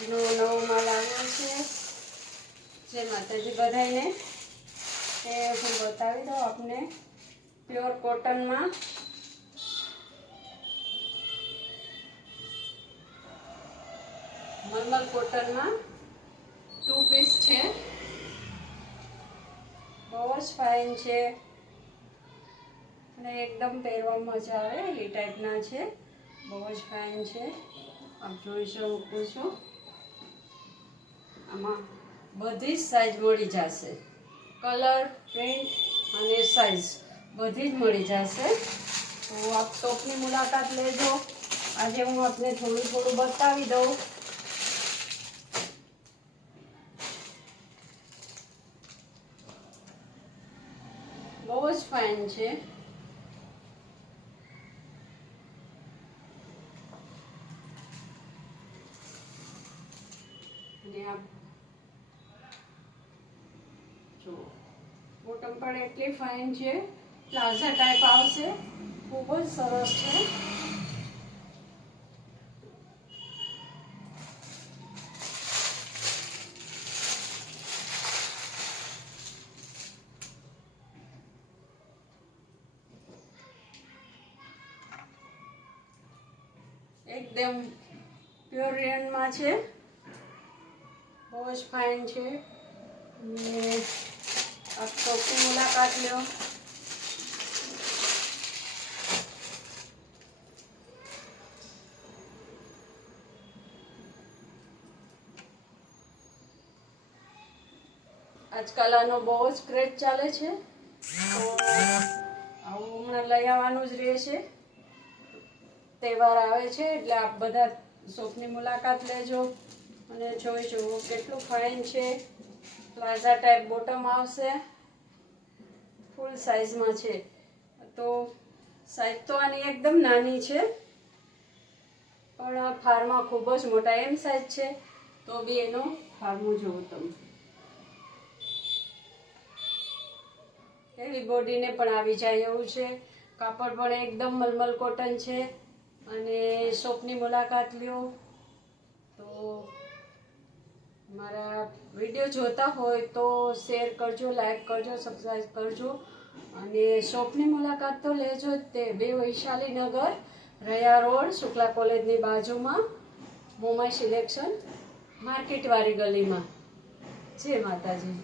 આજનો નવો માલ આવ્યો છે જે માતાજી બધાઈને એ હું બતાવી દઉં આપને પ્યોર કોટનમાં મલમલ કોટનમાં 2 પીસ છે બહુ જ ફાઇન છે અને એકદમ પહેરવામાં મજા આવે એ ટાઈપના છે બહુ જ ફાઇન છે આપ જોઈ શકો છો આમાં બધી જ સાઈઝ મળી જશે કલર પ્રિન્ટ અને સાઈઝ બધી જ મળી જશે તો આપ શોપની મુલાકાત લેજો આજે હું આપને થોડું બતાવી દઉં બહુ જ ફાઇન છે અને આ જો બોટમ પણ એટલી ફાઇન છે પ્લાઝા ટાઈપ આવશે ખૂબ જ સરસ છે એકદમ પ્યોર રેયનમાં છે બહુ જ ફાઇન છે અને આપ શોપની મુલાકાત લો આજકાલ આનો બહુ જ ક્રેઝ ચાલે છે તો આવું હમણાં લઈ આવવાનું જ રહેશે તહેવાર આવે છે એટલે આપ બધા શોપની મુલાકાત લેજો અને જોઈ જુઓ કેટલું ફાઇન છે પ્લાઝા ટાઈપ બોટમ આવશે ફૂલ સાઈઝમાં છે તો સાઈઝ તો આની એકદમ નાની છે પણ ફારમાં ખૂબ જ મોટા એમ સાઈઝ છે તો બી એનો ફાર્મું જોવો તમે એવી બોડીને પણ આવી જાય એવું છે કાપડ પણ એકદમ મલમલ કોટન છે અને શોપની મુલાકાત લ્યો તો મારા વિડીયો જોતા હોય તો શેર કરજો લાઈક કરજો સબસ્ક્રાઈબ કરજો અને શોપની મુલાકાત તો લેજો જ તે 2 વૈશાલીનગર રયા રોડ શુક્લા કોલેજની બાજુમાં મોમાઈ સિલેક્શન માર્કેટવાળી ગલીમાં જય માતાજી